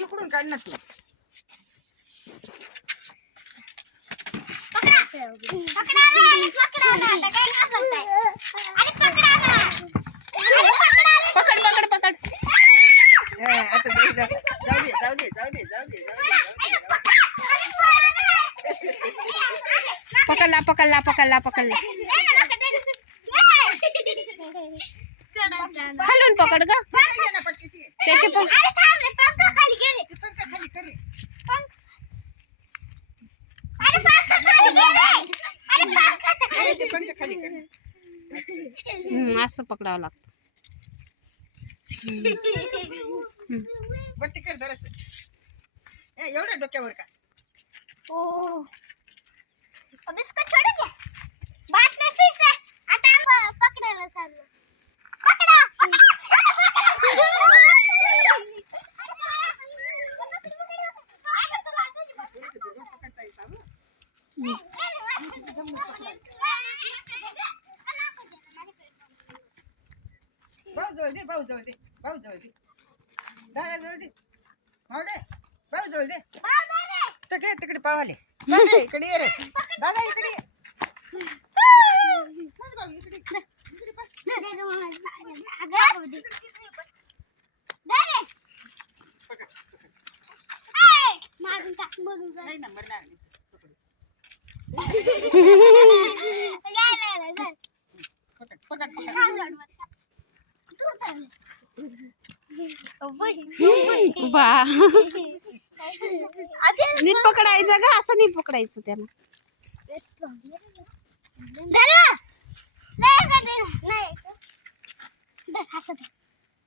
इकडून काढ ना तू. पकड पकड पकड. आता जाऊ दे. पकडला पकडला पकडला पकडला. खालून पकड ग त्याचे पण. असं पकडावं लागतं. बट्टी कर जरास. एवढ्या डोक्यावर का? अब इसको छोड़ोगे? बाद में फिर से आता पकड़ेगा सामने. पकड़ा. भाऊ जवळ दे. दादा जवळ दे. भाऊ जवळ दे. तिकडे पावाले. इकडे ये रे दादा. इकडे ये. नाही नंबर नाही. नीट पकडायचं ग. असं नीट पकडायचं त्याला.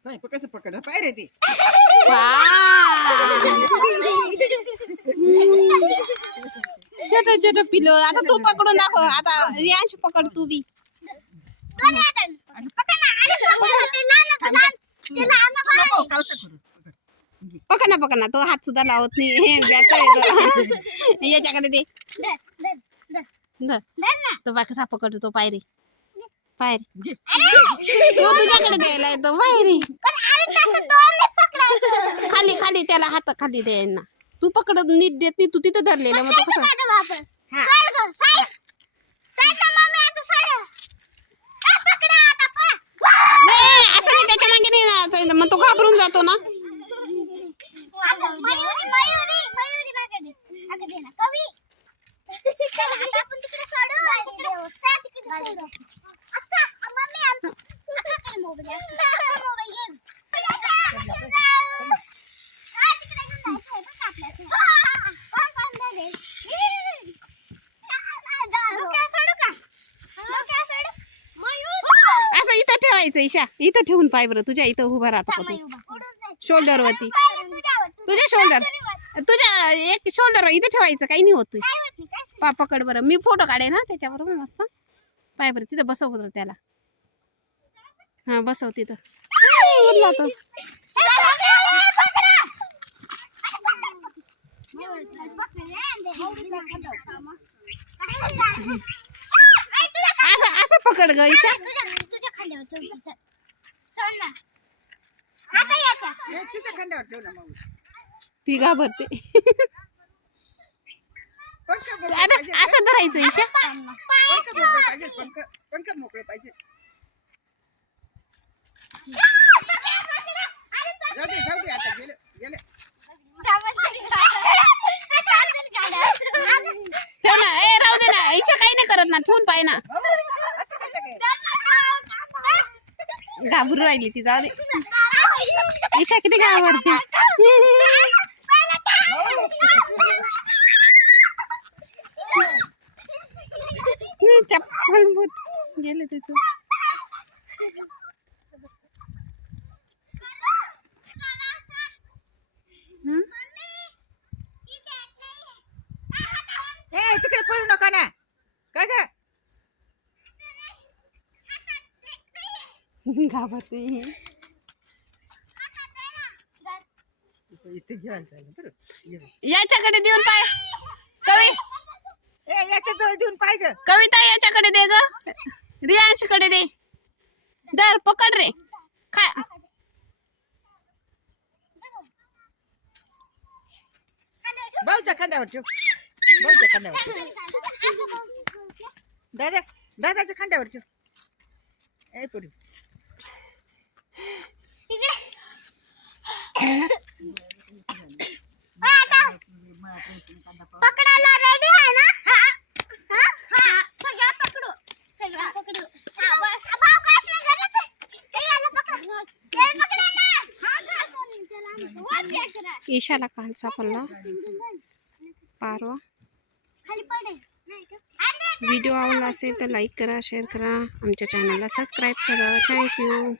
नाही कसं पकड पाय रे ती. छोट छोट पिलो. आता तू पकडून दाखव. आता रियांश पकड तू बी. पकड ना. तो हात सुद्धा लावत नाही. याच्याकडे दे. तो बा कसा पकडतो तो. पायरी तो तुझ्याकडे द्यायला येतो. पायरी खाली त्याला हात खाली द्यायला. तू पकड नीट देत नाही. तू तिथं धरलेलं मग तो कसं. असं नाही. त्याच्या मागे नाही ना. मग तो घाबरून जातो ना. असं इथं ठेवायचं. ईशा इथं ठेवून पाय बरं. तुझ्या इथं उभा राहतो तू. शोल्डर वरती. तुझ्या शोल्डर. तुझ्या एक शोल्डर इथं ठेवायचं. काही नाही होत. पकड बरं. मी फोटो काढे ना त्याच्यावर मस्त. पाय बरं तिथं बसव बरं त्याला. हा बसव तिथं. असं पकड ग ईशा. ती घाबरते. असं धरायचं ईशा. पंख मोकळे पाहिजे. जाऊ दे आता गेले. ठेव ना. राहू दे ना. ईशा काही नाही करत ना. ठेवून पाय ना. घाबरून राहिली ती. जाऊ दे. ईशा किती घाबरते. चप्पल बूट गेले तिचं. तिकडे पळू नका ना. काय ग घाबरते. इथे घ्यायला चालेल. याच्याकडे देऊन पाय. कवी याच्या जवळ देऊन पाय ग. कविता याच्याकडे दे ग. रियांशकडे दे. धर पकड रे. भाऊच्या खांद्यावर ठेव. भाऊच्या खांद्यावर ठेव. दादाच्या खांद्यावर ठेव. ए पुढे पकडायला रेडी आहे ना? सगळं पकडू. सगळं पकडू. भाऊ काहीच नाही करत आहे. ते याला पकड. याला पकडायला. ईशाला काल सापडला पारवा. खाली पडेल. व्हिडिओ आवडला असेल तर लाईक करा, शेअर करा, आमच्या चॅनलला सबस्क्राईब करा. थँक्यू.